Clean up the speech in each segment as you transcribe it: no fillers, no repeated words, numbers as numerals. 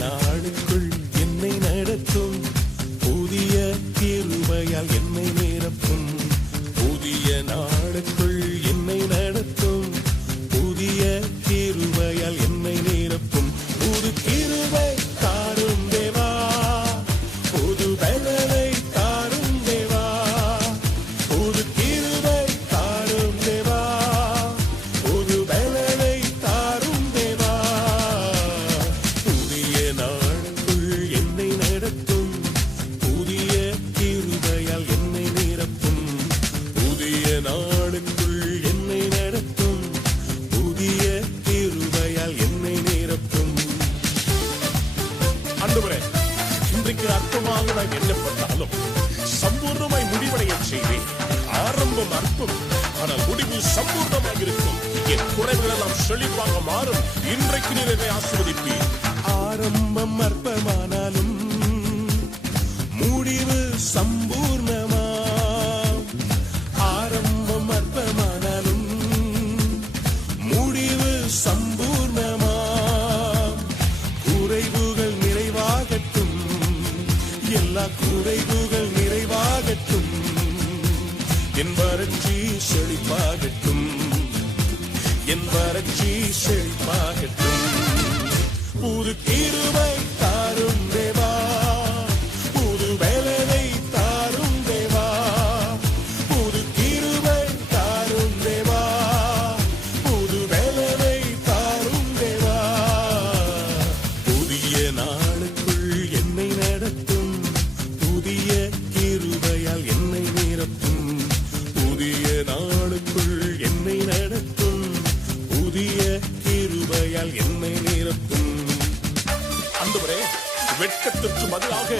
நாளுக்குள் என்னை நடத்தும், புதிய கிருபையால் என்னை நிரப்பும். புதிய நாளுக்குள் என்னை நடத்தும், புதிய கிருபையால் என்னை நிரப்பும். புது கிருபை தாரும் தேவா, புது பலனை தாரும் தேவா. புது கிருபை தாரும் தேவா, புது பலனை தாரும் தேவா. புதிய நாளுக்குள் என்னை நடத்தும், புதிய கிருபையால் என்னை நிரப்பும். புதிய நாளுக்குள் என்னை நடத்தும், புதிய கிருபையால் என்னை நிரப்பும். ஆண்டவரே, இன்றைக்கு அற்பமாக நான் எண்ணப்பட்டாலும் சம்பூர்ணமாய் முடிவடைய செய்வேன். ஆரம்பம் அற்பம், ஆனால் முடிவு சம்பூர்ணமாக இருக்கும். என் குறைகள் எல்லாம் செழிப்பாக மாறும். இன்றைக்கு நீர் என்னை ஆசீர்வதிப்பீர். ஆரம்பம் அற்பமானாலும் முடிவு சம்பூர்ணமா. ஆரம்பம் அற்பமானாலும் முடிவு சம்பூர்ணமா. குறைவுகள் நிறைவாகட்டும், எல்லா குறைவுகள் நிறைவாகட்டும். என் வறட்சி செழிப்பாகட்டும், என் வறட்சி செழிப்பாகட்டும். புது கிருபை தாரும் தேவா, புது பலனை தாரும் தேவா. புது கிருபை தாரும் தேவா, புது பலனை தாரும் தேவா. புதிய நாளுக்குள் என்னை நடத்தும், புதிய கிருபையால் என்னை நிரப்பும். புதிய நாளுக்குள் என்னை நடத்தும், புதிய கிருபையால் என்னை நிரப்பும். ஆண்டவரே, வெட்கத்திற்கு பதிலாக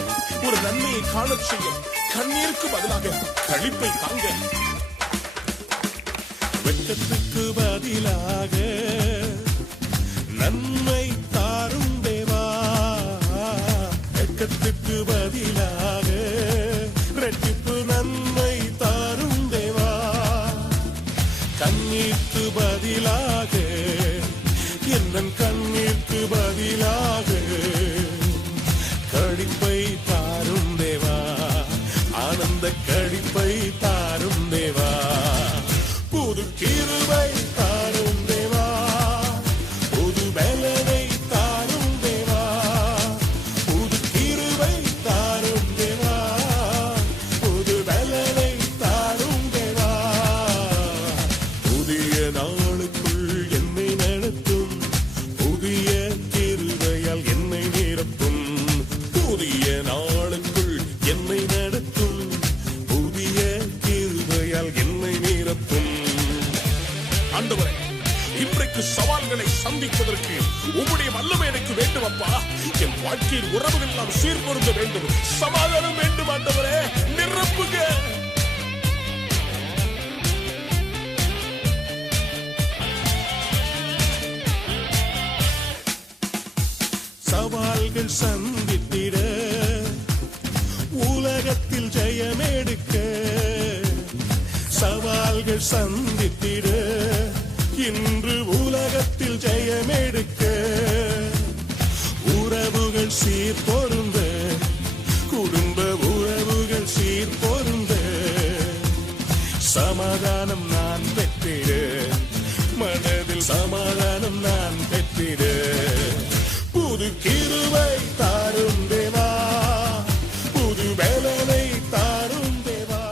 ஒரு நன்மையை காணச் செய்யும், கண்ணீருக்கு பதிலாக களிப்பை தாங்க. வெட்கத்துக்கு பதிலாக நன்மை தாரும் தேவா. வெட்கத்துக்கு பதிலாக இரட்டிப்பு நன்மை தாரும் தேவா. கண்ணீருக்கு பதிலாக, என் கண்ணீருக்கு பதிலாக களிப்பை தாரும் தேவா. ஆனந்த களிப்பை தாரும் தேவா. புது கிருபை தாரும் தேவா, புது பலனை தாரும் தேவா. புது கிருபை தாரும் தேவா, புது பலனை தாரும் தேவா. புதிய நாளுக்குள் என்னை நடத்தும், புதிய கிருபையால் என்னை நிரப்பும். புதிய நாளுக்குள் என்னை நடத்தும், புதிய கிருபையால் என்னை நிரப்பும். ஆண்டவரே, இன்றைக்கு சவால்களை சந்திப்பதற்கு உம்முடைய வல்லமை எனக்கு வேண்டும் அப்பா. என் வாழ்க்கையில் உறவுகள் எல்லாம் சீர்பொருந்த வேண்டும், சமாதானம் வேண்டும். ஆண்டவரே, நிரப்புக. சவால்கள் சந்தித்திட, உலகத்தில் ஜெயமெடுக்க. சவால்கள் சந்தித்திட, இன்று உலகத்தில் ஜெயமெடுக்க. உறவுகள் சீர்பொருந்த, குடும்ப உறவுகள் சீர்பொருந்த. சமாதானம் நான் பெற்றிட, மனதில் சமாதானம் நான் பெற்றிட. புது கிருபை தாரும் தேவா, புது பலனை தாரும் தேவா.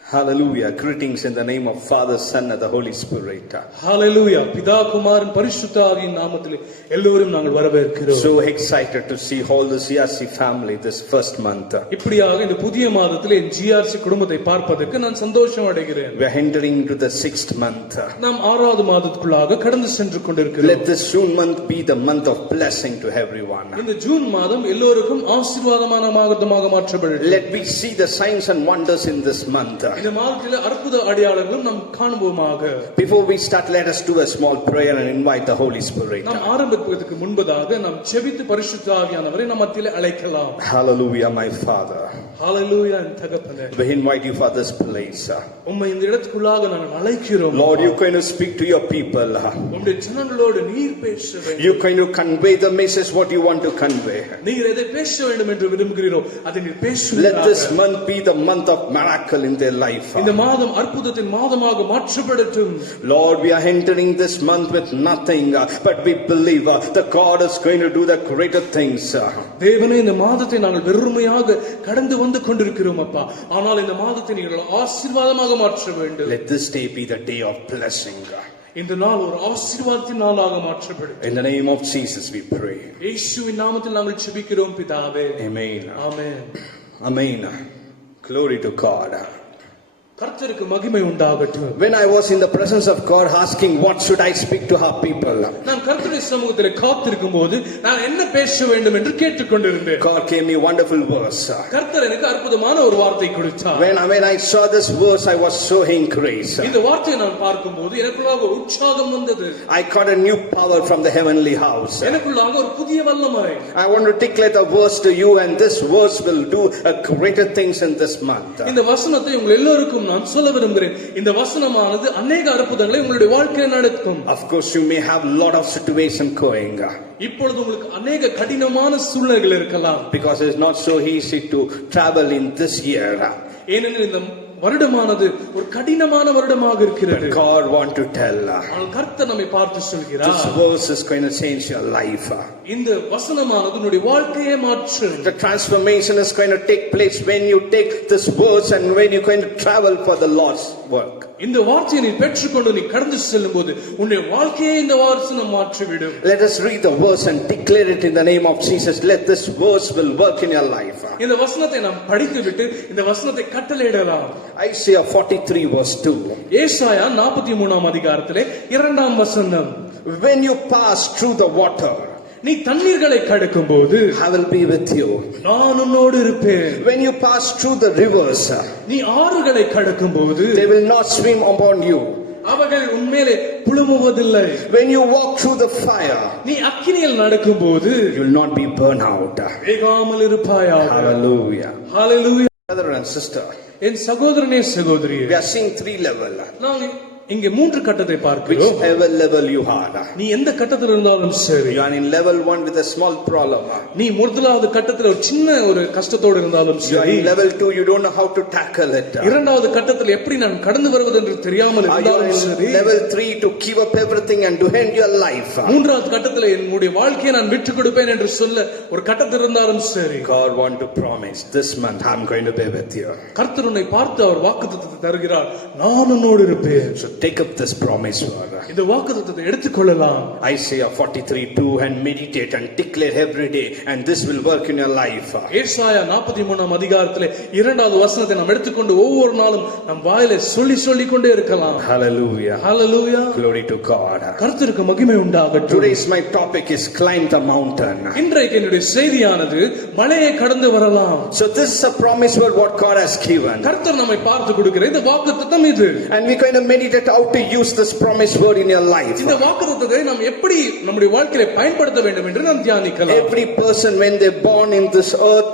Hallelujah. Greetings in the name of Father, Son and the Holy Spirit. Hallelujah. பிதா குமாரன் பரிசுத்த ஆவியின் நாமத்திலே எல்லோரும் நாங்கள் வரவேற்கிறோம். So excited to see all the GRC family this first month. இப்படியாக இந்த புதிய மாதத்திலே GRC குடும்பத்தை பார்ப்பதற்கு நான் சந்தோஷம் அடைகிறேன். We are entering into the 6th month. நாம் 6வது மாதத்துக்குள்ளாக கடந்து சென்று கொண்டிருக்கிறோம். Let this June month be the month of blessing to everyone. இந்த ஜூன் மாதம் எல்லோருக்கும் ஆசீர்வாதமான மாதமாக மாற்றப்படட்டும். Let me see the signs and wonders in this month. இந்த மாதத்திலே அற்புத அடையாளங்களும் நாம் காண்போமாக. Before we start, let us do a small prayer and invite the Holy Spirit. நாம் ஆரம்பிப்பதற்கு முன்பதாக நாம் ஜெபித்து பரிசுத்த ஆவியானவரை நம் மத்தியிலே அழைக்கலாம். Hallelujah, my Father. ஹalleluya தகப்பனே. We invite you for this place. உம்மை இந்த இடத்துக்குள்ளாக நாங்கள் அழைக்கிறோம். Lord, you're going to speak to your people. உம்முடைய ஜனங்களோடு நீர் பேச வேண்டும். You're going to convey the message what you want to convey. நீர் எதை பேச வேண்டும் என்று விரும்புகிறீரோ அதை நீர் பேசுவீராக. Let this month be the month of miracle in their life. இந்த மாதம் அற்புதத்தின் மாதமாக மாற்றப்படட்டும். Lord, we are entering this month with nothing, but we believe that God is going to do the greater things. தேவனே, இந்த மாதத்தை நாங்கள் வெறுமையாக கடந்து வந்து கொண்டிருக்கிறோம் அப்பா. ஆனால் இந்த மாதத்தை நீங்கள் ஆசீர்வாதமாக மாற்ற வேண்டும். Let this day be the day of blessing. இந்த நாள் ஒரு ஆசீர்வாதத்தின் நாளாக மாற்றப்படும். In the name of Jesus we pray. இயேசுவின் நாமத்தில் நாங்கள் ஜெபிக்கிறோம் பிதாவே. Amen. Amen. Amen. Glory to God. கர்த்தருக்கு மகிமை உண்டாகட்டும். When I was in the presence of God asking what should I speak to her people, நான் கர்த்தருடைய சமூகத்திலே காத்திருக்கும்போது நான் என்ன பேச வேண்டும் என்று கேட்டுக்கொண்டிருந்தேன். God gave me a wonderful verse. கர்த்தர் எனக்கு அற்புதமான ஒரு வார்த்தை கொடுத்தார். When I saw this verse, I was so encouraged. இந்த வார்த்தையை நான் பார்க்கும்போது எனக்குள்ளாக உற்சாகம் வந்தது. I got a new power from the heavenly house. எனக்குள்ளாக ஒரு புதிய வல்லமை. I want to declare the verse to you, and this verse will do a greater things in this month. இந்த வசனத்தை உங்கள் எல்லோருக்கும் நான் சொல்ல விரும்புகிறேன். இந்த வசனமானது अनेक அற்புதங்களை உங்களுடைய வாழ்க்கையில் நடக்கும். Of course you may have lot of situation going, இப்பொழுது உங்களுக்கு अनेक கடினமான சூழ்நிலைகள் இருக்கலாம். because it's not so easy to travel in this year. ஏனெனில் இந்த வருடமானது ஒரு கடினமான வருடமாக இருக்கிறது. God want to tell, ஆனால் கர்த்தர் நம்மை பார்த்து சொல்கிறார், this verse is going to change your life. இந்த வசனமானது உன்னுடைய வாழ்க்கையை மாற்றும். The transformation is going to take place when you take this verse and when you're going to travel for the Lord's work. இந்த வார்த்தையை நீ பெற்றுக்கொண்டு நீ கடந்து செல்லும்போது உன்னுடைய வாழ்க்கையை இந்த வசனம் மாற்றிவிடும். Let us read the verse and declare it in the name of Jesus. Let this verse will work in your life. இந்த வசனத்தை நாம் படித்துவிட்டு இந்த வசனத்தை கட்டளையிடலாம். Isaiah 43 verse 2. ஏசாயா 43ஆம் அதிகாரத்திலே 2ஆம் வசனம். When you pass through the water, நீ தண்ணீர்களை கடக்கும்போது I will be with you. நான் உன்னோடு இருப்பேன். When you pass through the rivers, நீ ஆறுகளை கடக்கும்போது they will not swim upon you. அவைகள் உன்மேலே புழுமுவதில்லை. When you walk through the fire, நீ அக்கினியில் நடக்கும்போது you will not be burned out. வேகாமல் இருப்பாயாக. Hallelujah. Hallelujah. Brother and sister, என் சகோதரனே சகோதரியே, we are seeing 3 levels. நான் இங்கே 3 கட்டத்தை பார்க்கிறோம். Whichever level you are, நீ எந்த கட்டத்தில் இருந்தாலும் சரி, you are in level 1 with a small problem. நீ முதலாவது கட்டத்தில் ஒரு சின்ன ஒரு கஷ்டத்தோடு இருந்தாலும் You are சரி, in level 2, you don't know how to tackle it. இரண்டாவது கட்டத்தில் எப்படி நான் கடந்து வருவது என்று தெரியாமல் You are இருந்தாலும் சரி, in level 3 to give up everything and to end your life. மூன்றாவது கட்டத்தில் என்னுடைய வாழ்க்கையை நான் விட்டுக் கொடுப்பேன் என்று சொல்ல ஒரு கட்டத்தில் இருந்தாலும் சரி, God want to promise this month I'm going to be with you. கர்த்தர் உன்னை பார்த்து அவர் வாக்குத்தத்தத்தை தருகிறார், நான் உன்னோடு இருப்பேன். So take up this promise word. இந்த வாக்குத்தத்தத்தை எடுத்துக்கொள்ளலாம். Isaiah 43:2 and meditate and declare every day, and this will work in your life. ஏசாயா 43ஆம் அதிகாரத்திலே 2வது வசனத்தை நாம் எடுத்துக்கொண்டு ஒவ்வொரு நாளும் நம் வாயிலே சொல்லிக் கொண்டே இருக்கலாம். Hallelujah. Hallelujah. Glory to God. கர்த்தருக்கு மகிமை உண்டாகட்டும். Today's my topic is climb the mountain. இன்றைக்கு என்னுடைய செய்தியானது மலையை கடந்து வரலாம். So this is a promise word what God has given. கர்த்தர் நம்மை பார்த்து கொடுக்கிற இந்த வாக்குத்தத்தம் இது. And we're going to meditate how to use this promise word in your life. இந்த வாக்குத்தத்தத்தை நாம் எப்படி நம்முடைய வாழ்க்கையில பயன்படுத்த வேண்டும் என்று நாம் தியானிக்கலாம். Every person when they're born in this earth,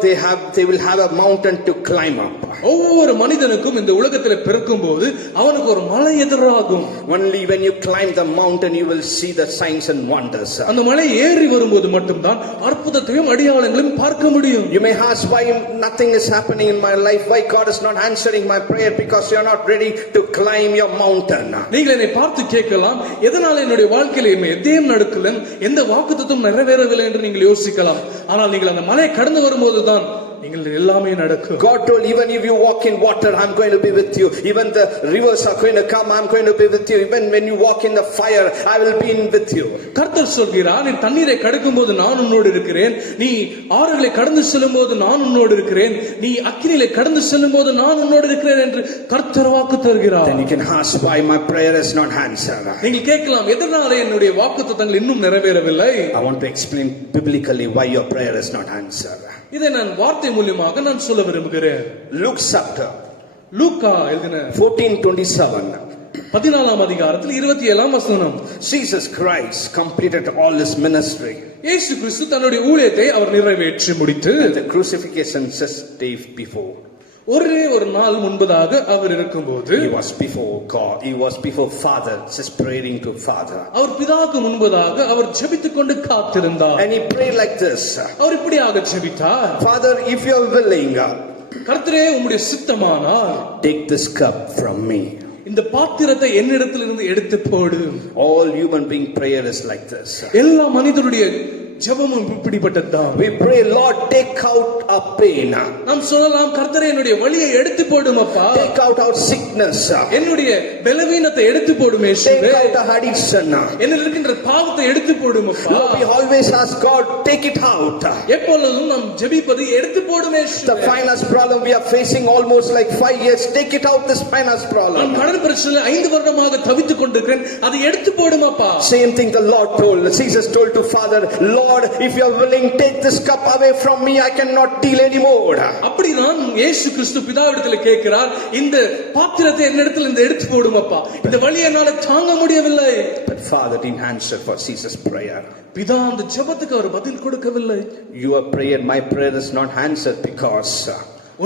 they will have a mountain to climb up. ஒவ்வொரு மனிதனுக்கும் இந்த உலகத்திலே பிறக்கும்போது அவனுக்கு ஒரு மலை எதிராகும். Only when you climb the mountain you will see the signs and wonders. அந்த மலை ஏறி வரும்போது மட்டும்தான் அற்புதத்தையும் அடையாளங்களையும் பார்க்க முடியும். You may ask why nothing is happening in my life, why God is not answering my prayer, because you are not ready to climb your mountain. நீங்கள் என்னை பார்த்து கேட்கலாம், எதனால என்னுடைய வாழ்க்கையில எதையும் நடக்கல, எந்த வாக்குத்தத்தமும் நிறைவேறவில்லை என்று நீங்கள் யோசிக்கலாம். ஆனால் நீங்கள் அந்த மலையை கடந்து வரும்போதுதான் நீங்கள் எல்லாமே நடக்கும். God told, even if you walk in water, I'm going to be with you. Even the rivers are going to come, I'm going to be with you. Even when you walk in the fire, I will be in with you. கர்த்தர் சொல்கிறார், நீ தண்ணீரை கடக்கும்போது நான் உன்னோடு இருக்கிறேன், நீ ஆறுகளை கடந்து செல்லும்போது நான் உன்னோடு இருக்கிறேன், நீ அக்கினியிலே கடந்து செல்லும்போது நான் உன்னோடு இருக்கிறேன் என்று கர்த்தர் வாக்கு தருகிறார். Then you can ask why my prayer is not answered. நீங்கள் கேட்கலாம், எதனால என்னுடைய வாக்குத்தத்தங்கள் இன்னும் நிறைவேறவில்லை? I want to explain biblically why your prayer is not answered. இதை நான் வார்த்தை மூலமாக நான் சொல்ல விரும்புகிறேன். Luke chapter லூக்கா எழுதின 14:27. 14ஆம் அதிகாரத்தில் 27ஆம் வசனம். Jesus Christ completed all his ministry. இயேசு கிறிஸ்து தன்னுடைய ஊழியத்தை அவர் நிறைவேற்றி முடித்து The crucifixion just day before. ஒரு நாள் முன்பதாக அவர் இருக்கும்போது He was before God. He was before Father, just praying to Father. அவர் பிதாவுக்கு முன்பதாக அவர் ஜெபித்துக் கொண்டு காத்திருந்தார். And he prayed like this. அவர் இப்படியாக ஜெபித்தார். Father, if you are willing, கர்த்தரே உம்முடைய சித்தமானால் take this cup from me. இந்த பாத்திரத்தை என்னிடத்திலிருந்து எடுத்து போடு. All human being prayer is like this. எல்லா மனிதருடைய ஜெபமும் இப்படிப்பட்டதுதான். We pray, Lord, take out our pain. நாம் சொல்லலாம், கர்த்தரே என்னுடைய வலியை எடுத்து போடும் அப்பா. Take out our sickness. என்னுடைய பலவீனத்தை எடுத்து போடும் இயேசுவே. Take out our addiction. என்னில் இருக்கின்ற பாவத்தை எடுத்து போடும் அப்பா. Lord, we always ask God, take it out. எப்பொழுதும் நாம் ஜெபிப்பது எடுத்து போடும் இயேசுவே. The finance problem we are facing almost like 5 years. Take it out, this finance problem. நான் கடன் பிரச்சனையில் 5 வருடமாக தவித்துக் கொண்டிருக்கிறேன். அதை எடுத்து போடும் அப்பா. Same thing the Lord told. Jesus told to Father, Lord, if you are willing, take this cup away from me. I cannot deal anymore. அப்படிதான் இயேசு கிறிஸ்து பிதாவிடத்தில் கேட்கிறார், இந்த பாத்திரத்தை என்னிடத்தில் இந்த எடுத்து போடும் அப்பா. இந்த வலியை என்னால தாங்க முடியவில்லை. But Father didn't answer for Jesus' prayer. பிதா அந்த ஜெபத்துக்கு அவர் பதில் கொடுக்கவில்லை. Your prayer, my prayer is not answered because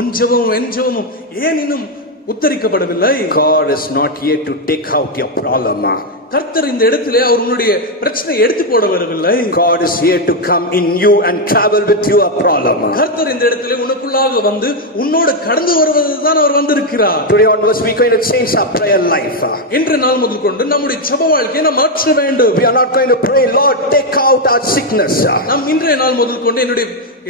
உன் ஜெபமும் என் ஜெபமும் ஏன் இன்னும் உத்தரிக்கப்படவில்லை? God is not here to take out your problem. கர்த்தர் இந்த இடத்திலே அவருடைய பிரச்சனையை எடுத்து போட வரவில்லை. God is here to come in you and travel with your problem. கர்த்தர் இந்த இடத்திலே உனக்குள்ளாக வந்து உன்னோடு கடந்து வருவதுதான் அவர் வந்திருக்கிறார். Today onwards we are going to change our prayer life. இன்று நாள் முதல் கொண்டு நம்முடைய ஜெப வாழ்க்கையை நாம் மாற்ற வேண்டும். We are not going to pray, Lord, take out our sickness. நாம் இன்றைய நாள் முதல் கொண்டு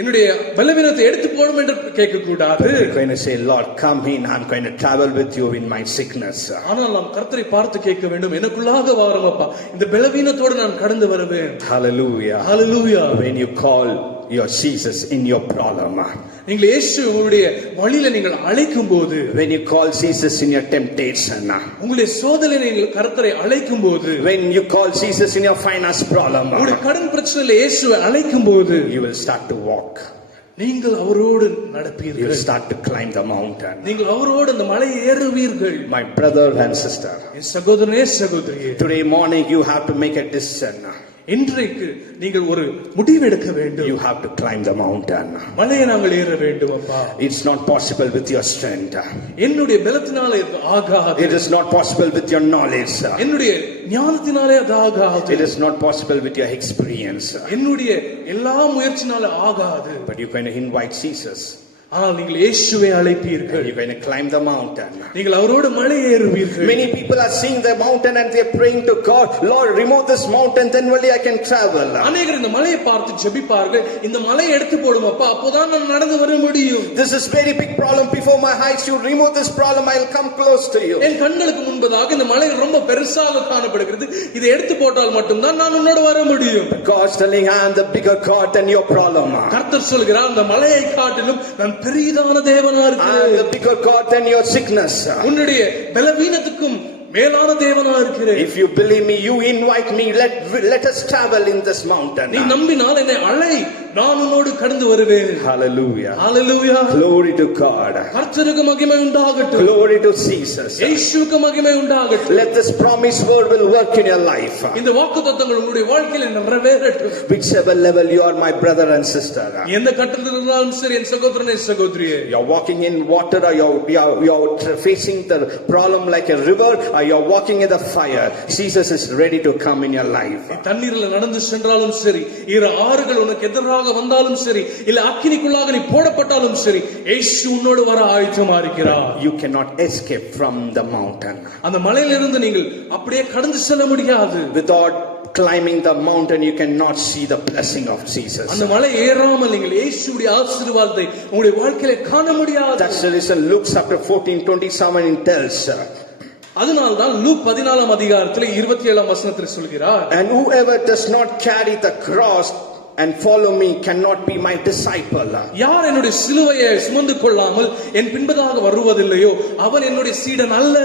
என்னுடைய பலவீனத்தை எடுத்து போடும் என்று கேட்க கூடாது. We are going to say, Lord, come in. I'm going to travel with you in my sickness. ஆனால் நாம் கர்த்தரை பார்த்து கேட்க வேண்டும், எனக்குள்ளாக வாரும் அப்பா, இந்த பலவீனத்தோடு நான் கடந்து வருவேன். Hallelujah. Hallelujah. When you call your Jesus in your problem, நீங்கள் இயேசுவுடைய வழியில நீங்கள் அழைக்கும் போது, when you call Jesus in your temptation, உங்களுடைய சோதனையில நீங்கள் கர்த்தரை அழைக்கும் போது, when you call Jesus in your finance problem, உங்களுடைய கடன் பிரச்சனையில இயேசுவை அழைக்கும் போது, you will start to walk. நீங்கள் அவரோடு You will நடப்பீர்கள். start to climb the mountain. நீங்கள் அவரோடு அந்த மலையை ஏறுவீர்கள். My brother and sister, என் சகோதரனே சகோதரியே, today morning you have to make a decision. இன்றைக்கு நீங்கள் ஒரு முடிவு எடுக்க வேண்டும். You have to climb the mountain. மலையை நாங்கள் ஏற வேண்டும் அப்பா. It's not possible with your strength. என்னுடைய பலத்தினாலே இது ஆகாது. It is not possible with your knowledge. என்னுடைய ஞானத்தினாலே அது ஆகாது. It is not possible with your experience. என்னுடைய எல்லா முயற்சினாலே ஆகாது. But you're going to invite Jesus. ஆனால் நீங்கள் இயேசுவை அழைப்பீர்கள். You're going to climb the mountain. நீங்கள் அவரோடு மலை ஏறுவீர்கள். Many people are seeing the mountain and they're praying to God, Lord, remove this mountain, then only I can travel. அநேகர் இந்த மலையை பார்த்து ஜெபிப்பார்கள், இந்த மலையை எடுத்து போடும் அப்பா, அப்போதான் நான் நடந்து வர முடியும். This is very big problem before my eyes. You remove this problem, I'll come close to you. என் கண்களுக்கு முன்பதாக இந்த மலை ரொம்ப பெருசாக காணப்படுகிறது, இதை எடுத்து போட்டால் மட்டும்தான் நான் உன்னோடு வர முடியும். God's telling, I am the bigger God than your problem. கர்த்தர் சொல்கிறார், அந்த மலையை காட்டிலும் நான் பெரியதான தேவனா I am இருக்கிறேன். the bigger God than your sickness. உன்னுடைய பலவீனத்துக்கும் மேலான தேவனா இருக்கிறேன். If you believe me, you invite me, let us travel in this mountain. நீ நம்பினால் என்னை அழை, நான் உன்னோடு கடந்து வருவேன். Hallelujah. Hallelujah. Glory to God. கர்த்தருக்கு மகிமை உண்டாகட்டும். Glory to Jesus. இயேசுவுக்கு மகிமை உண்டாகட்டும். Let this promised word will work in your life. இந்த வாக்குத்தத்தங்கள் உங்களுடைய வாழ்க்கையில் நிறைவேறட்டும். Whichever level you are, my brother and sister. எந்த கட்டத்தில் இருந்தாலும் சரி, என் சகோதரனே சகோதரியே, You're walking in water, or you're facing the problem like a river, or you're walking in the fire. Jesus is ready to come in your life. தண்ணீரில் நடந்து சென்றாலும் சரி, இரு ஆறுகள் உனக்கு எதிராக வந்தாலும் சரி, இல்ல அக்கினிக்குள்ளாக நீ போடப்பட்டாலும் சரி, இயேசு உன்னோடு வர ஆயத்தமா இருக்கிறார். You cannot escape from the mountain. அந்த மலையிலிருந்து நீங்கள் அப்படியே கடந்து செல்ல முடியாது. Without climbing the mountain, you cannot see the blessing of Jesus. அந்த மலை ஏறாமல் நீங்கள் இயேசுவுடைய ஆசீர்வாதத்தை உங்களுடைய வாழ்க்கையில காண முடியாது. That's the reason Luke chapter 14:27 tells. அதனால்தான் லூக் 14ஆம் அதிகாரத்தில் 27ஆம் வசனத்தில் சொல்கிறார், And whoever does not carry the cross and follow me cannot be my disciple. யார் என்னுடைய சிலுவையை சுமந்து கொள்ளாமல் என் பின்பதாக வருவதில்லையோ அவன் என்னுடைய சீடன் அல்ல.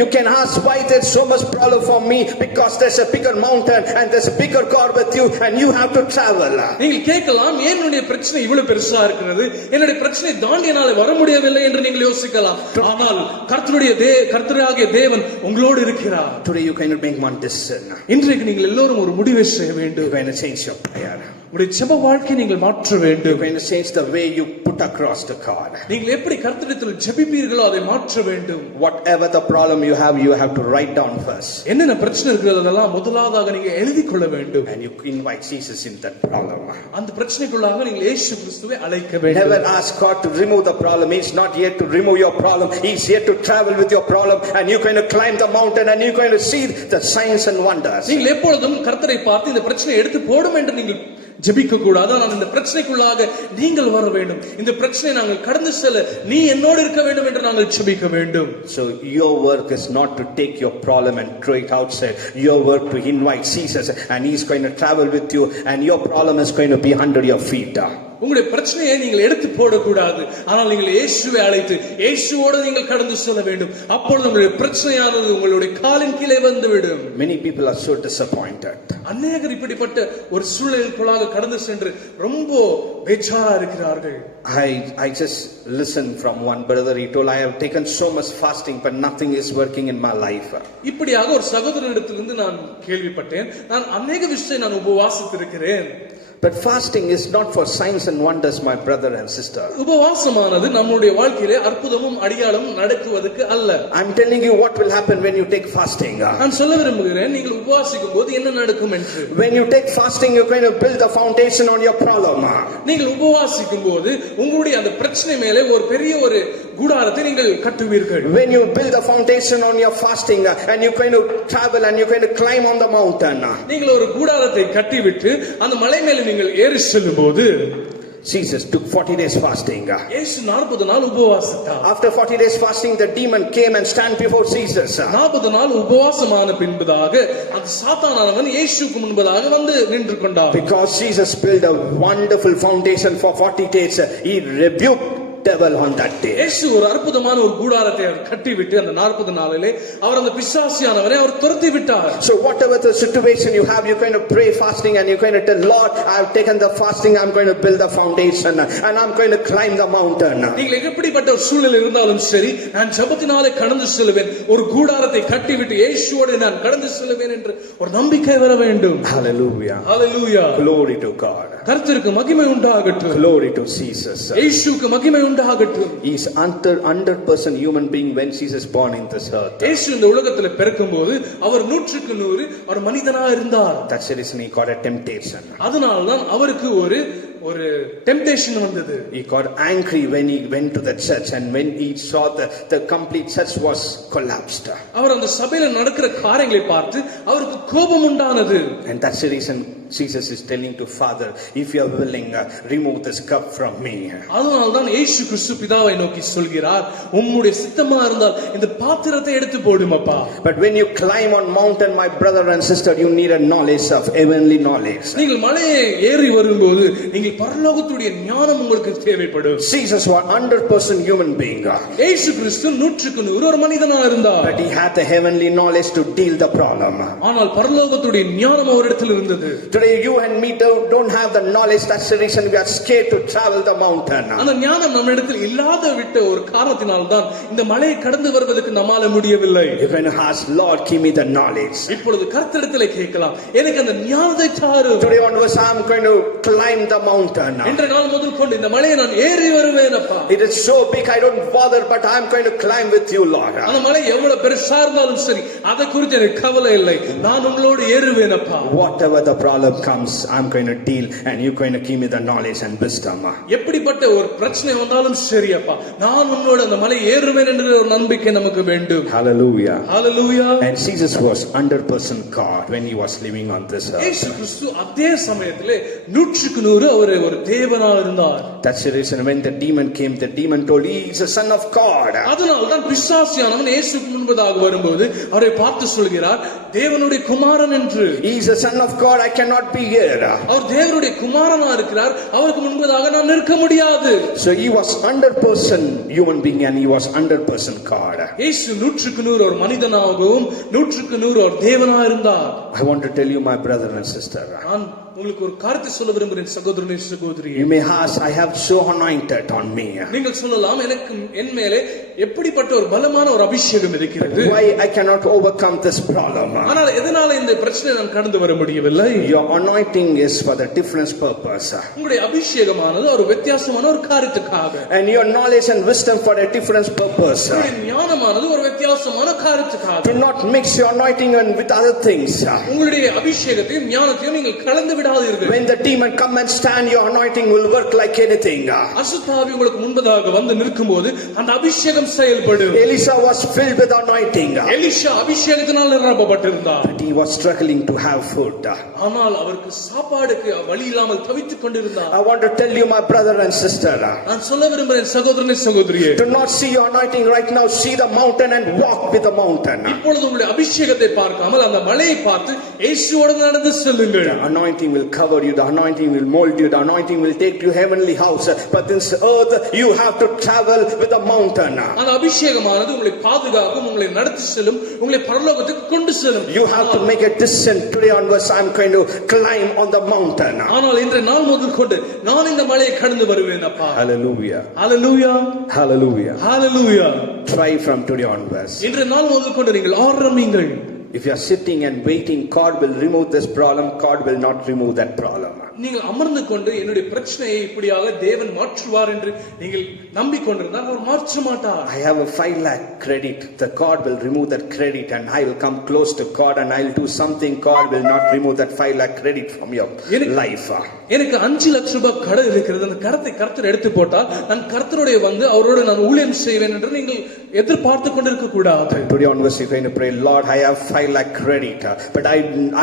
You can ask why there's so much problem for me, because there's a bigger mountain and there's a bigger God with you and you have to travel. நீங்கள் கேட்கலாம், ஏன் என்னுடைய பிரச்சனை இவ்வளவு பெருசா இருக்கிறது, என்னுடைய பிரச்சனை தாண்டி என்னால வர முடியவில்லை என்று நீங்கள் யோசிக்கலாம். ஆனால் கர்த்தராகிய தேவன் உங்களோடு இருக்கிறார். Today you cannot make one decision. இன்றைக்கு நீங்கள் எல்லோரும் ஒரு முடிவை செய்ய வேண்டும். You're going to change your prayer. உங்களுடைய ஜெப வாழ்க்கையை நீங்கள் மாற்ற வேண்டும். You're going to change the way you put across the card. நீங்கள் எப்படி கர்த்தரிடத்தில் ஜெபிப்பீர்களோ அதை மாற்ற வேண்டும். Whatever the problem you have to write down first. என்னென்ன பிரச்சனை இருக்கிறது அதெல்லாம் முதலாவதாக நீங்க எழுதி கொள்ள வேண்டும். And you invite Jesus in that problem. அந்த பிரச்சனைக்குள்ளாக நீங்கள் இயேசு கிறிஸ்துவை அழைக்க வேண்டும். Never ask God to remove the problem. He's not here to remove your problem. He's here to travel with your problem, and you're going to climb the mountain and you're going to see the signs and wonders. நீங்கள் எப்பொழுதும் கர்த்தரை பார்த்து இந்த பிரச்சனையை எடுத்து போடும் என்று நீங்கள் ஜெபிக்க கூடாது. ஆனால் இந்த பிரச்சனைக்குள்ளாக நீங்கள் வர வேண்டும். இந்த பிரச்சனை நாங்கள் கடந்து செல்ல நீ என்னோடு இருக்க வேண்டும் என்று நாங்கள் ஜெபிக்க வேண்டும். So your work is not to take your problem and throw it outside. Your work to invite Jesus, and he's going to travel with you, and your problem is going to be under your feet. உங்களுடைய பிரச்சனையை நீங்கள் எடுத்து போடக்கூடாது. ஆனால் நீங்கள் இயேசுவை அழைத்து இயேசுவோடு நீங்கள் கடந்து செல்ல வேண்டும். அப்பொழுது உங்களுடைய பிரச்சனையானது உங்களுடைய காலின் கீழே வந்துவிடும். Many people are so disappointed. அநேகர் இப்படிப்பட்ட ஒரு சூழலுக்குள்ளாக கடந்து சென்று ரொம்ப பேச்சாரா இருக்கிறார்கள். I just listened from one brother. He told, I have taken so much fasting but nothing is working in my life. இப்படியாக ஒரு சகோதரனிடத்திலிருந்து நான் கேள்விப்பட்டேன். நான் அநேக விஷயம் நான் உபவாசித்திருக்கிறேன். But fasting is not for signs and wonders, my brother and sister. உபவாசமானது நம்முடைய வாழ்க்கையிலே அற்புதமும் அடையாளமும் நடக்குவதற்கு அல்ல. I'm telling you what will happen when you take fasting. நான் சொல்ல விரும்புகிறேன், நீங்கள் உபவாசிக்கும் போது என்ன நடக்கும் என்று. When you take fasting, you're going to build the foundation on your problem. நீங்கள் உபவாசிக்கும் போது உங்களுடைய அந்த பிரச்சனை மேலே ஒரு பெரிய ஒரு கூடாரத்தை நீங்கள் கட்டுவீர்கள். When you build the foundation on your fasting and you're going to travel and you're going to climb on the mountain. நீங்கள் ஒரு கூடாரத்தை கட்டிவிட்டு அந்த மலை மேலே நீங்கள் ஏறி செல்லும்போது Jesus took 40 days fasting. இயேசு 40 நாள் உபவாசித்தார். After 40 days fasting, the demon came and stand before Jesus. 40 நாள் உபவாசமான பின்பதாக அந்த சாத்தானானவன் இயேசுவுக்கு முன்பதாக வந்து நின்று கொண்டார். Because Jesus built a wonderful foundation for 40 days, he rebuked devil on that day. இயேசு ஒரு அற்புதமான ஒரு கூடாரத்தை கட்டிவிட்டு அந்த 40 நாளிலே அவர் அந்த பிசாசியானவரை அவர் துரத்தி விட்டார். So whatever the situation you have, you're going to pray fasting and you're going to tell Lord, I have taken the fasting, I'm going to build the foundation and I'm going to climb the mountain. நீங்கள் எப்படிப்பட்ட ஒரு சூழ்நிலை இருந்தாலும் சரி, நான் ஜெபத்தினாலே கடந்து செல்வேன், ஒரு கூடாரத்தை கட்டிவிட்டு இயேசுவோடு நான் கடந்து செல்வேன் என்று ஒரு நம்பிக்கை வர வேண்டும். Hallelujah. Hallelujah. Glory to God. கர்த்தருக்கு மகிமை உண்டாகட்டும். Glory to Jesus. இயேசுவுக்கு மகிமை உண்டாகட்டும். He is 100% human being when Jesus born in this earth. இயேசு இந்த உலகத்தில் பிறக்கும்போது அவர் 100% ஒரு மனிதனா இருந்தார். That's the reason he got a temptation. அதனால தான் அவருக்கு ஒரு டெம்ப்டேஷன் வந்தது. He got angry when he went to the church and when he saw the complete church was collapsed. அவர் அந்த சபையில நடக்கிற காரியங்களை பார்த்து அவருக்கு கோபம் உண்டானது. And that's the reason Jesus is telling to Father, if you are willing, remove this cup from me. அதனால தான் இயேசு கிறிஸ்து பிதாவை நோக்கி சொல்கிறார், உம்முடைய சித்தமா இருந்தால் இந்த பாத்திரத்தை எடுத்து போடும் அப்பா. But when you climb on mountain, my brother and sister, you need a knowledge of heavenly knowledge. நீங்கள் மலையை ஏறி வரும்போது நீங்கள் பரலோகத்துடைய ஞானம் உங்களுக்கு தேவைப்படும். Jesus was 100% human being. இயேசு கிறிஸ்து 100% ஒரு மனிதனா இருந்தார். But he had the heavenly knowledge to deal the problem. ஆனால் பரலோகத்துடைய ஞானம் அவரிடத்தில் இருந்தது. Today you and me don't have the knowledge. That's the reason we are scared to travel the mountain. அந்த ஞானம் நம்மிடத்தில் இல்லாத விட்ட ஒரு காரணத்தினால் தான் இந்த மலையை கடந்து வருவதற்கு நம்மால முடியவில்லை. You're going to ask, Lord, give me the knowledge. இப்பொழுது கர்த்தரிடத்திலே கேட்கலாம், எனக்கு அந்த ஞானத்தை தாரும். Today onwards I'm going to climb the mountain. இன்றைய நாள் முதல் கொண்டு இந்த மலையை நான் ஏறி வருவேன் அப்பா. It is so big I don't bother, but I'm going to climb with you, Lord. அந்த மலை எவ்வளவு பெருசா இருந்தாலும் சரி, அதை குறித்து எனக்கு கவலை இல்லை, நான் உங்களோடு ஏறுவேன் அப்பா. Whatever the problem comes, I'm going to deal and you're going to give me the knowledge and wisdom. எப்படிப்பட்ட ஒரு பிரச்சனை வந்தாலும் சரி அப்பா, நான் உன்னோடு அந்த மலை ஏறுவேன் என்ற ஒரு நம்பிக்கை நமக்கு வேண்டும். Hallelujah. Hallelujah. And Jesus was 100% God when he was living on this earth. இயேசு கிறிஸ்து அதே சமயத்திலே 100% அவர் ஒரு தேவனா இருந்தார். That's the reason when the demon came, the demon told he is a son of God. அதனால தான் பிசாசியானவன் இயேசுவுக்கு முன்பாக முன்பதாக வரும்போது அவரை பார்த்து சொல்கிறார் தேவனுடைய குமாரன் என்று. He is the son of God, I cannot be here. அவர் தேவனுடைய குமாரனா இருக்கிறார், அவருக்கு முன்பதாக நான் நிற்க முடியாது. So he was 100% human being and he was 100% God. இயேசு 100% ஒரு மனிதனாகவும் 100% ஒரு தேவனாக இருந்தார். I want to tell you, my brother and sister, நான் உங்களுக்கு ஒரு காரியத்தை சொல்ல விரும்புகிறேன் சகோதரனே சகோதரியே. you may ask, I have so anointed on me. நீங்கள் சொல்லலாம் எனக்கு என் மேலே எப்படிப்பட்ட ஒரு பலமான ஒரு அபிஷேகம் இருக்கிறது, Why I cannot overcome this problem? ஆனால் எதனால இந்த பிரச்சனை நான் கடந்து வர முடியவில்லை? Your anointing is for the different purpose. உங்களுடைய அபிஷேகமானது ஒரு வித்தியாசமான ஒரு காரியத்துக்காக, And your knowledge and wisdom for a different purpose. உங்களுடைய ஞானமானது ஒரு வித்தியாசமான காரியத்துக்காக. Do not mix your anointing and with other things. உங்களுடைய அபிஷேகத்தையும் ஞானத்தையும் நீங்கள் கலந்து விடாதீர்கள். When the demon come and stand, your anointing will work like anything. அசுத்தாவி உங்களுக்கு முன்பதாக வந்து நிற்கும்போது அந்த அபிஷேகம் செயல்படும். Elisha was filled with anointing. Elisha அபிஷேகத்தினால் நிரப்பப்பட்டிருந்தார். But he was struggling to have food. ஆனால் அவருக்கு சாப்பாடுக்கு வழி இல்லாமல் தவித்துக் கொண்டிருந்தார். I want to tell you, my brother and sister, நான் சொல்ல விரும்புகிறேன் சகோதரனே சகோதரியே, do not see your anointing right now. See the mountain and walk with the mountain. இப்பொழுது உங்களுடைய அபிஷேகத்தை பார்க்காமல் அந்த மலையை பார்த்து இயேசுவோடு நடந்து செல்லுங்கள். The anointing will cover you. The anointing will mold you. The anointing will take you heavenly house. But this earth, you have to travel with the mountain. அந்த அபிஷேகமானது உங்களை பாதுகாக்கும், உங்களை நடத்தி செல்லும், உங்களை பரலோகத்துக்கு கொண்டு செல்லும். You have to make a decision today onwards. I'm going to climb on the mountain. ஆனால் இன்றைய நாள் முதல் கொண்டு நான் இந்த மலையை கடந்து வருவேன் அப்பா. Hallelujah. Hallelujah, Hallelujah. Hallelujah. Try from today onwards. இன்றைய நாள் முதல் கொண்டு நீங்கள் ஆரம்பிங்கள். If you are sitting and waiting, God will remove this problem. God will not remove that problem. நீங்கள் அமர்ந்து கொண்டு என்னுடைய பிரச்சனையை இப்படியாக தேவன் மாற்றுவார் என்று நீங்கள் நம்பிக்கொண்டிருந்தால் அவர் மாற்ற மாட்டார். I have a 5 lakh credit. The God will remove that credit and I will come close to God and I will do something. God will not remove that 5 lakh credit from your life. எனக்கு 5 லட்சம் ரூபாய் கடன் இருக்கிறது, அந்த கடத்தை கர்த்தர் எடுத்து போட்டால் நான் கர்த்தருடைய வந்து அவரோடு நான் ஊழியம் செய்வேன் என்று நீங்கள் எதிர்பார்த்து கொண்டிருக்க கூடாது. Today onwards you're going to pray, Lord, I have 5 lakh credit, but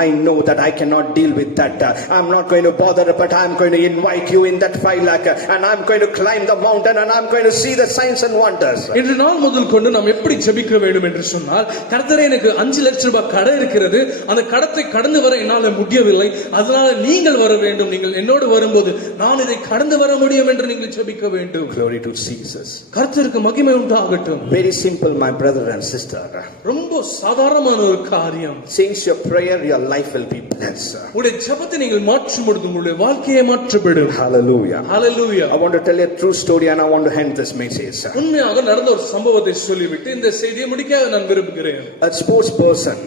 I know that I cannot deal with that. I'm not going to bother, but I'm going to invite you in that 5 lakh and I'm going to climb the mountain and I'm going to see the signs and wonders. இன்று நாள் முதல் கொண்டு நாம் எப்படி ஜெபிக்க வேண்டும் என்று சொன்னால், கர்த்தரே எனக்கு 5 லட்சம் ரூபாய் கடன் இருக்கிறது, அந்த கடத்தை கடந்து வர என்னால் முடியவில்லை, அதனால நீங்கள் வர வேண்டும், நீங்கள் என்னோடு வரும்போது நான் இதை கடந்து வர முடியும் என்று நீங்கள் ஜெபிக்க வேண்டும். Glory to Jesus. கர்த்தருக்கு மகிமை உண்டாகட்டும். Very simple, my brother and sister. ரொம்ப சாதாரணமான ஒரு காரியம். Since your prayer, your life will be blessed. உங்களுடைய ஜெபத்தை நீங்கள் மாற்றும் பொழுது உங்களுடைய வாழ்க்கையை மாற்றப்படும். Hallelujah. Hallelujah. I want to tell you a true story and I want to end this message. உண்மையாக நடந்த ஒரு சம்பவத்தை சொல்லிவிட்டு இந்த செய்தியை முடிக்க நான் விரும்புகிறேன். A sports person.